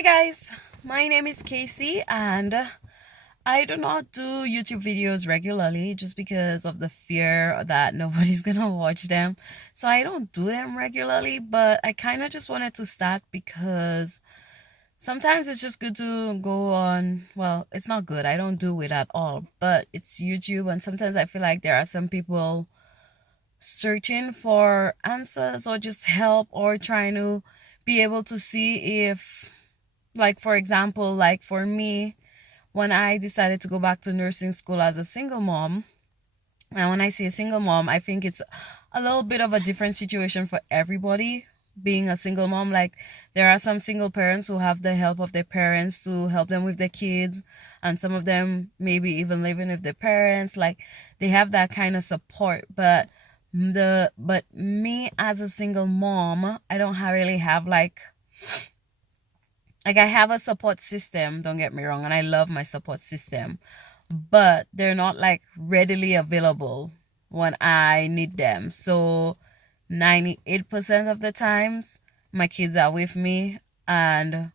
Hi guys, my name is Casey and I do not do YouTube videos regularly just because of the fear that nobody's gonna watch them. So I don't do them regularly, but I kind of just wanted to start because sometimes it's just good to go on. Well, it's not good, I don't do it at all, but it's YouTube, and sometimes I feel like there are some people searching for answers or just help or trying to be able to see if, like, for example, like for me, when I decided to go back to nursing school as a single mom, and when I say a single mom, I think it's a little bit of a different situation for everybody being a single mom. Like, there are some single parents who have the help of their parents to help them with their kids, and some of them maybe even living with their parents. Like, they have that kind of support. But me as a single mom, I don't really have like I have a support system, don't get me wrong, and I love my support system, but they're not like readily available when I need them. So 98% of the times my kids are with me, and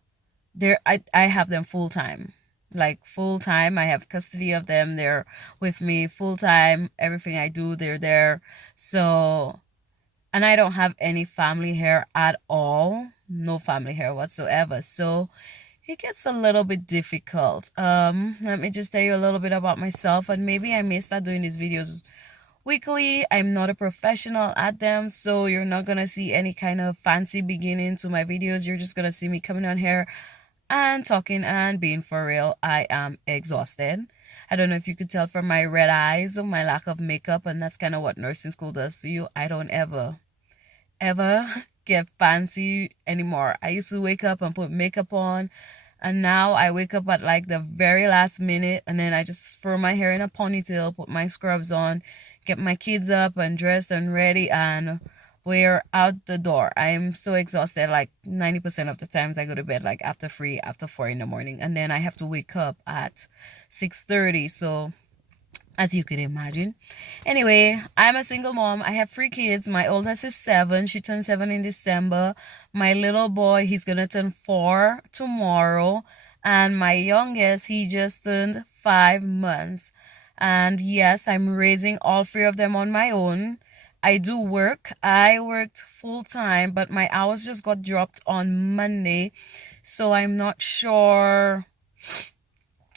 I have them full time. Like full time. I have custody of them. They're with me full time. Everything I do, they're there. So, and I don't have any family here at all. No family here whatsoever. So it gets a little bit difficult. Let me just tell you a little bit about myself, and maybe I may start doing these videos weekly. I'm not a professional at them, so you're not gonna see any kind of fancy beginning to my videos. You're just gonna see me coming on here and talking and being for real. I am exhausted. I don't know if you could tell from my red eyes, my lack of makeup, and that's kind of what nursing school does to you. I don't ever get fancy anymore. I used to wake up and put makeup on, and now I wake up at like the very last minute, and then I just throw my hair in a ponytail, put my scrubs on, get my kids up and dressed and ready, and we're out the door. I'm so exhausted. Like 90% of the times I go to bed like after 3, after 4 in the morning, and then I have to wake up at 6:30. So as you could imagine. Anyway, I'm a single mom. I have 3 kids. My oldest is 7. She turned 7 in December. My little boy, he's gonna turn 4 tomorrow. And my youngest, he just turned 5 months. And yes, I'm raising all 3 of them on my own. I do work. I worked full time, but my hours just got dropped on Monday. So I'm not sure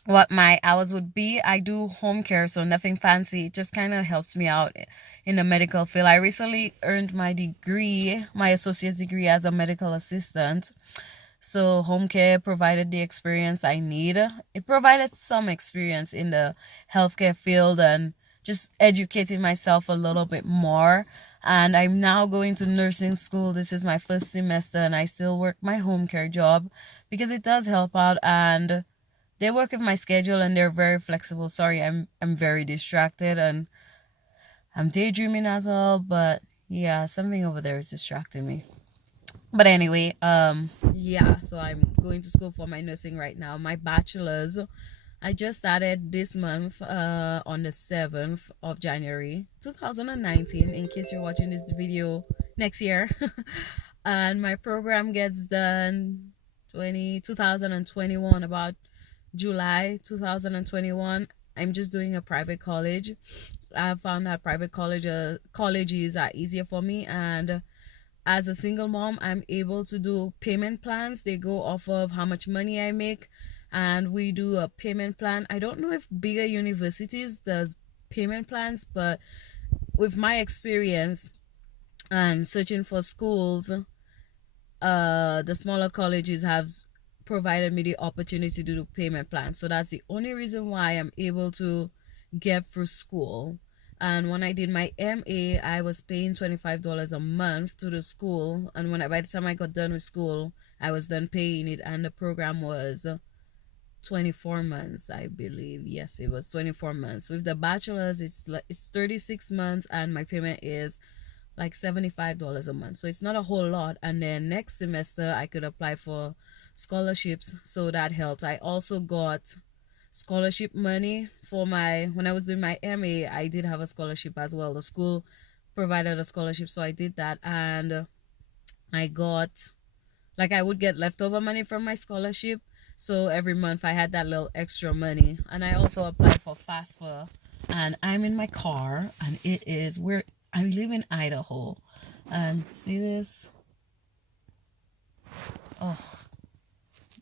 what my hours would be. I do home care, so nothing fancy. It just kind of helps me out in the medical field. I recently earned my degree, my associate's degree as a medical assistant. So home care provided the experience I need. It provided some experience in the healthcare field and just educating myself a little bit more. And I'm now going to nursing school. This is my first semester, and I still work my home care job because it does help out, and they work with my schedule and they're very flexible. Sorry, I'm very distracted and I'm daydreaming as well, but yeah, something over there is distracting me. But anyway, yeah, so I'm going to school for my nursing right now. My bachelor's I just started this month on the 7th of January 2019, in case you're watching this video next year. And my program gets done 2021, about July 2021. I'm just doing a private college. I found that private colleges are easier for me, and as a single mom, I'm able to do payment plans. They go off of how much money I make, and we do a payment plan. I don't know if bigger universities does payment plans, but with my experience and searching for schools, the smaller colleges have provided me the opportunity to do payment plans. So that's the only reason why I'm able to get through school. And when I did my MA, I was paying $25 a month to the school. And by the time I got done with school, I was done paying it, and the program was 24 months, I believe. Yes, it was 24 months. With the bachelor's, it's 36 months, and my payment is like $75 a month. So it's not a whole lot. And then next semester I could apply for scholarships, so that helped. I also got scholarship money for when I was doing my MA. I did have a scholarship as well. The school provided a scholarship, so I did that, and I got Like I would get leftover money from my scholarship. So every month I had that little extra money. And I also applied for FAFSA. And I'm in my car, and it is where I live in Idaho. And see this? Oh,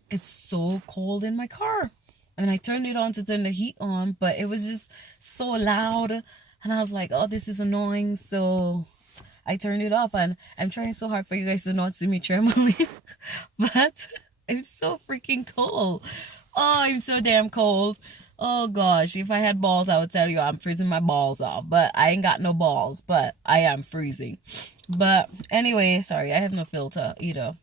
it's so cold in my car. And I turned it on to turn the heat on, but it was just so loud. And I was like, oh, this is annoying. So I turned it off, and I'm trying so hard for you guys to not see me trembling. But I'm so freaking cold. Oh, I'm so damn cold. Oh gosh, if I had balls, I would tell you I'm freezing my balls off. But I ain't got no balls, but I am freezing. But anyway, sorry, I have no filter either.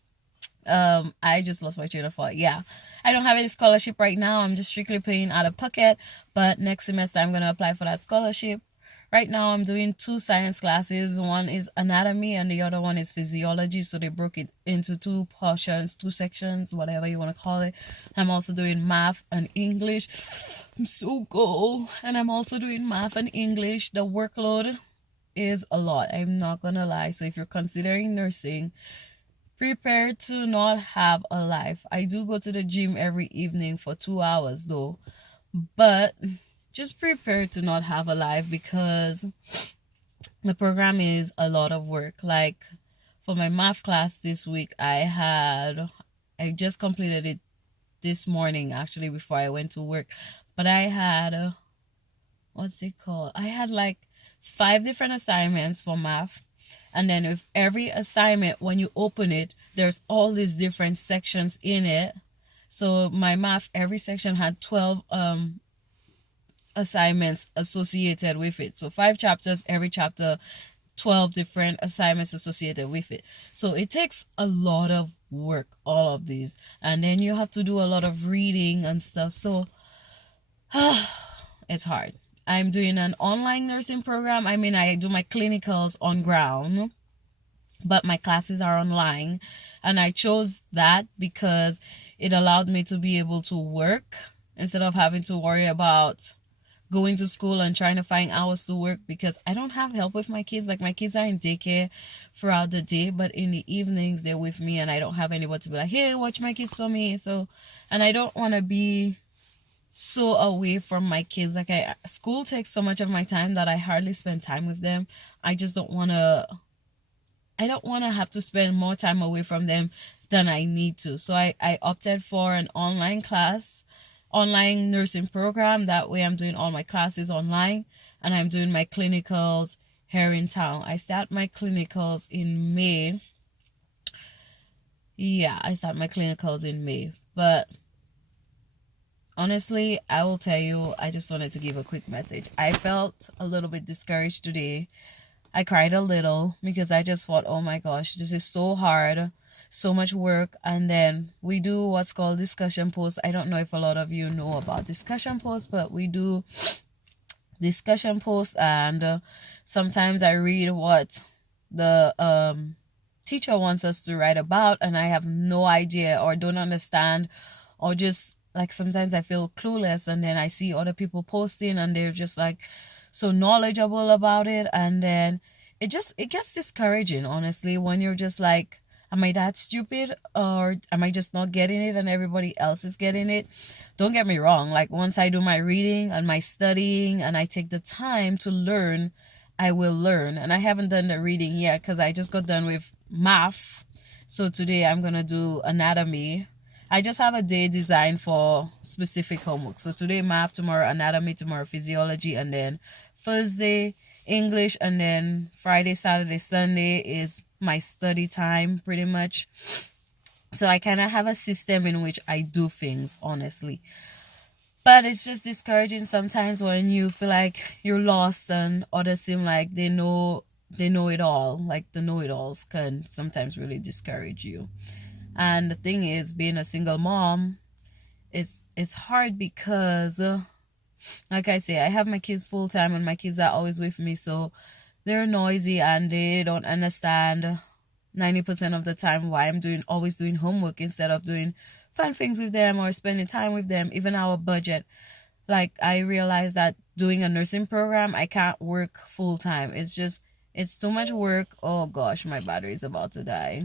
I just lost my train of thought. Yeah, I don't have any scholarship right now. I'm just strictly paying out of pocket. But next semester I'm gonna apply for that scholarship. Right now I'm doing 2 science classes. One is anatomy and the other one is physiology. So they broke it into 2 portions, 2 sections, whatever you want to call it. I'm also doing math and English. I'm so cold. And I'm also doing math and English. The workload is a lot, I'm not gonna lie. So if you're considering nursing, prepare to not have a life. I do go to the gym every evening for 2 hours though, but just prepare to not have a life, because the program is a lot of work. Like for my math class this week, I just completed it this morning actually before I went to work, but I had what's it called? I had like 5 different assignments for math. And then with every assignment, when you open it, there's all these different sections in it. So my math, every section had 12 assignments associated with it. So 5 chapters, every chapter 12 different assignments associated with it. So it takes a lot of work, all of these. And then you have to do a lot of reading and stuff. So it's hard. I'm doing an online nursing program. I mean, I do my clinicals on ground, but my classes are online. And I chose that because it allowed me to be able to work instead of having to worry about going to school and trying to find hours to work, because I don't have help with my kids. Like my kids are in daycare throughout the day, but in the evenings they're with me, and I don't have anybody to be like, hey, watch my kids for me. So, and I don't want to be so away from my kids. Like school takes so much of my time that I hardly spend time with them. I just don't want to have to spend more time away from them than I need to. So I opted for an online nursing program. That way I'm doing all my classes online, and I'm doing my clinicals here in town. I start my clinicals in May. Yeah, I start my clinicals in May. But honestly, I will tell you, I just wanted to give a quick message. I felt a little bit discouraged today. I cried a little because I just thought, oh my gosh, this is so hard, so much work. And then we do what's called discussion posts. I don't know if a lot of you know about discussion posts, but we do discussion posts, and sometimes I read what the teacher wants us to write about, and I have no idea or don't understand, or just like sometimes I feel clueless, and then I see other people posting and they're just like so knowledgeable about it, and then it gets discouraging, honestly, when you're just like, am I that stupid, or am I just not getting it and everybody else is getting it? Don't get me wrong, like once I do my reading and my studying and I take the time to learn, I will learn. And I haven't done the reading yet because I just got done with math. So today I'm gonna do anatomy. I just have a day designed for specific homework. So today math, tomorrow anatomy, tomorrow physiology, and then Thursday English, and then Friday, Saturday, Sunday is my study time pretty much. So I kind of have a system in which I do things, honestly. But it's just discouraging sometimes when you feel like you're lost and others seem like they know it all. Like the know-it-alls can sometimes really discourage you. And the thing is, being a single mom, it's hard because like I say, I have my kids full time and my kids are always with me, so they're noisy and they don't understand 90% of the time why I'm always doing homework instead of doing fun things with them or spending time with them. Even our budget, like I realized that doing a nursing program, I can't work full time. It's too much work. Oh gosh, my battery is about to die.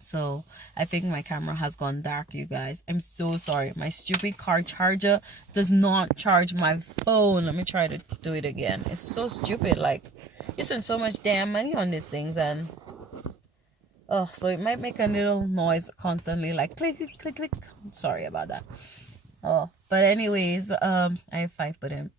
So I think my camera has gone dark, you guys. I'm so sorry. My stupid car charger does not charge my phone. Let me try to do it again. It's so stupid. Like, you spend so much damn money on these things, and oh, so it might make a little noise constantly, like click click click click. Sorry about that. Oh, but anyways, I have 5%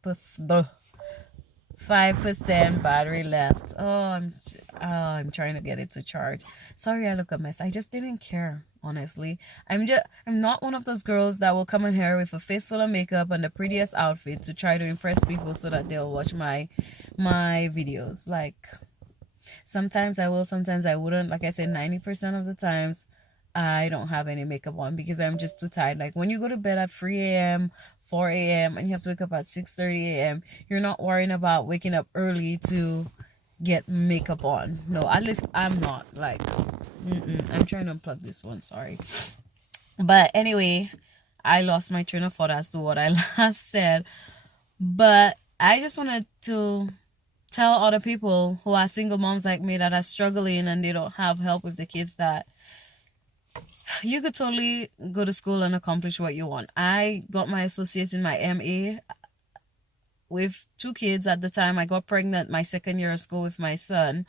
battery left. I'm trying to get it to charge. Sorry, I look a mess. I just didn't care, honestly. I'm not one of those girls that will come in here with a face full of makeup and the prettiest outfit to try to impress people so that they'll watch my videos. Like, sometimes I will, sometimes I wouldn't. Like I said, 90% of the times I don't have any makeup on because I'm just too tired. Like, when you go to bed at 3 a.m., 4 a.m., and you have to wake up at 6:30 a.m., you're not worrying about waking up early to get makeup on. No, at least I'm not. Like, I'm trying to unplug this one. Sorry. But anyway, I lost my train of thought as to what I last said. But I just wanted to tell other people who are single moms like me that are struggling and they don't have help with the kids that you could totally go to school and accomplish what you want. I got my associates in my MA with 2 kids at the time. I got pregnant my second year of school with my son,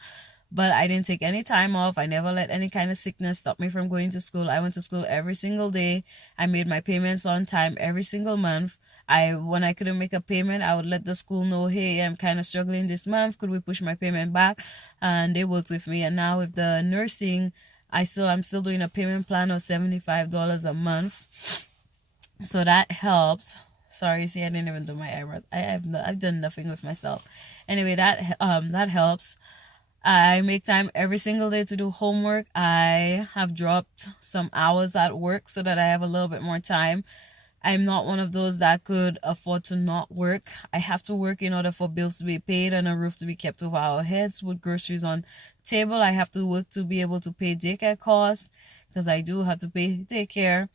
but I didn't take any time off. I never let any kind of sickness stop me from going to school. I went to school every single day. I made my payments on time every single month. When I couldn't make a payment, I would let the school know, hey, I'm kind of struggling this month. Could we push my payment back? And they worked with me. And now with the nursing, I'm still doing a payment plan of $75 a month. So that helps. Sorry, see, I didn't even do my eyebrows. I've done nothing with myself. Anyway, that helps. I make time every single day to do homework. I have dropped some hours at work so that I have a little bit more time. I'm not one of those that could afford to not work. I have to work in order for bills to be paid and a roof to be kept over our heads, with groceries on table. I have to work to be able to pay daycare costs because I do have to pay daycare.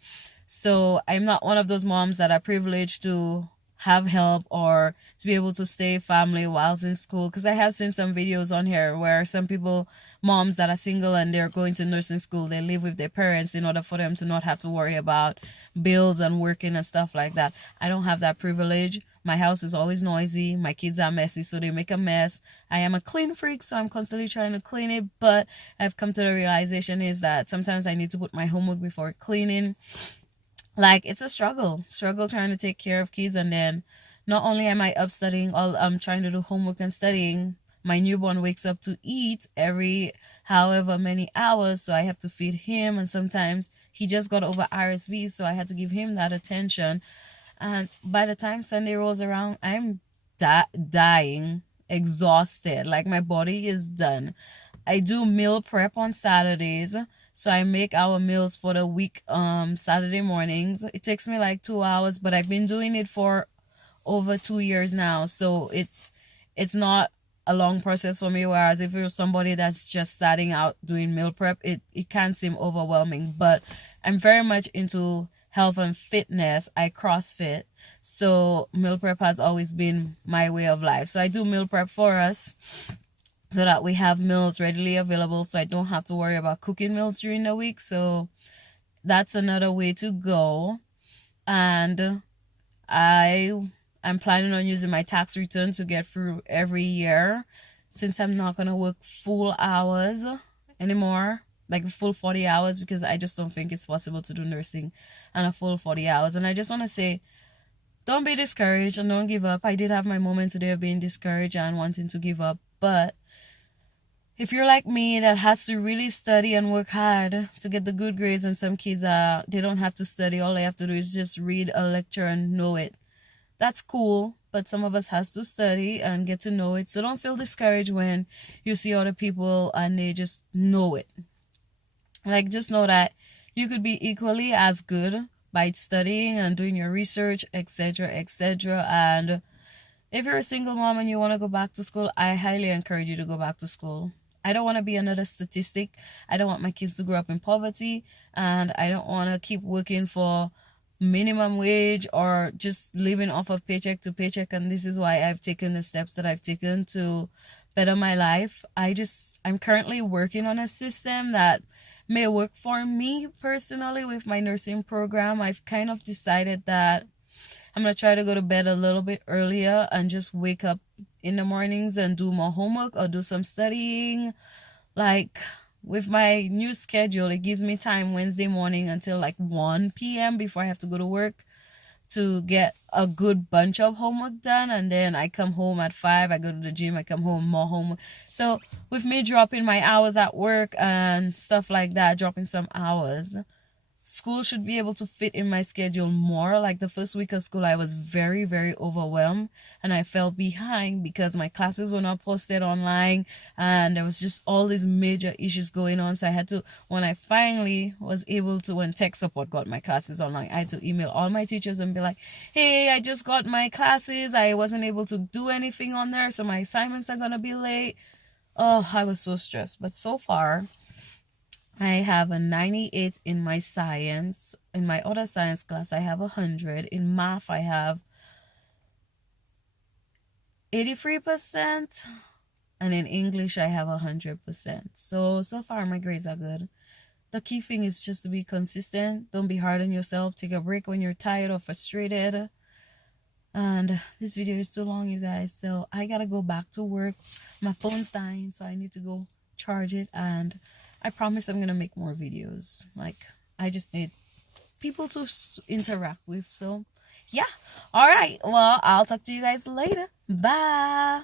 So I'm not one of those moms that are privileged to have help or to be able to stay family whilst in school, because I have seen some videos on here where some people, moms that are single and they're going to nursing school, they live with their parents in order for them to not have to worry about bills and working and stuff like that. I don't have that privilege. My house is always noisy. My kids are messy, so they make a mess. I am a clean freak, so I'm constantly trying to clean it, but I've come to the realization is that sometimes I need to put my homework before cleaning. Like, it's a struggle trying to take care of kids, and then not only am I up studying, I'm trying to do homework and studying, my newborn wakes up to eat every however many hours, so I have to feed him, and sometimes he just got over RSV, so I had to give him that attention. And by the time Sunday rolls around, I'm dying, exhausted. Like, my body is done. I do meal prep on Saturdays. So I make our meals for the week Saturday mornings. It takes me like 2 hours, but I've been doing it for over 2 years now. So it's not a long process for me. Whereas if you're somebody that's just starting out doing meal prep, it can seem overwhelming. But I'm very much into health and fitness. I CrossFit. So meal prep has always been my way of life. So I do meal prep for us, so that we have meals readily available, so I don't have to worry about cooking meals during the week. So that's another way to go. And I'm planning on using my tax return to get through every year, since I'm not going to work full hours anymore, like a full 40 hours, because I just don't think it's possible to do nursing on a full 40 hours. And I just want to say, don't be discouraged and don't give up. I did have my moment today of being discouraged and wanting to give up, but if you're like me that has to really study and work hard to get the good grades, and some kids they don't have to study, all they have to do is just read a lecture and know it. That's cool, but some of us has to study and get to know it. So don't feel discouraged when you see other people and they just know it. Like, just know that you could be equally as good by studying and doing your research, etc., etc. And if you're a single mom and you want to go back to school, I highly encourage you to go back to school. I don't want to be another statistic. I don't want my kids to grow up in poverty, and I don't want to keep working for minimum wage or just living off of paycheck to paycheck. And this is why I've taken the steps that I've taken to better my life. I'm currently working on a system that may work for me personally with my nursing program. I've kind of decided that I'm going to try to go to bed a little bit earlier and just wake up in the mornings and do more homework or do some studying. Like with my new schedule, it gives me time Wednesday morning until like 1 p.m. before I have to go to work to get a good bunch of homework done, and then I come home at 5. I go to the gym, I come home, more homework. So with me dropping my hours at work and stuff like that, dropping some hours, school should be able to fit in my schedule more. Like the first week of school, I was very, very overwhelmed and I fell behind because my classes were not posted online and there was just all these major issues going on. So I had to, when I finally was able to, when tech support got my classes online, I had to email all my teachers and be like, hey, I just got my classes. I wasn't able to do anything on there, so my assignments are gonna be late. Oh, I was so stressed. But so far, I have a 98 in my science. In my other science class, I have 100. In math, I have 83%. And in English, I have 100%. So far, my grades are good. The key thing is just to be consistent. Don't be hard on yourself. Take a break when you're tired or frustrated. And this video is too long, you guys. So I gotta go back to work. My phone's dying, so I need to go charge it. And I promise I'm gonna make more videos. Like, I just need people to interact with. So yeah, all right, well, I'll talk to you guys later. Bye.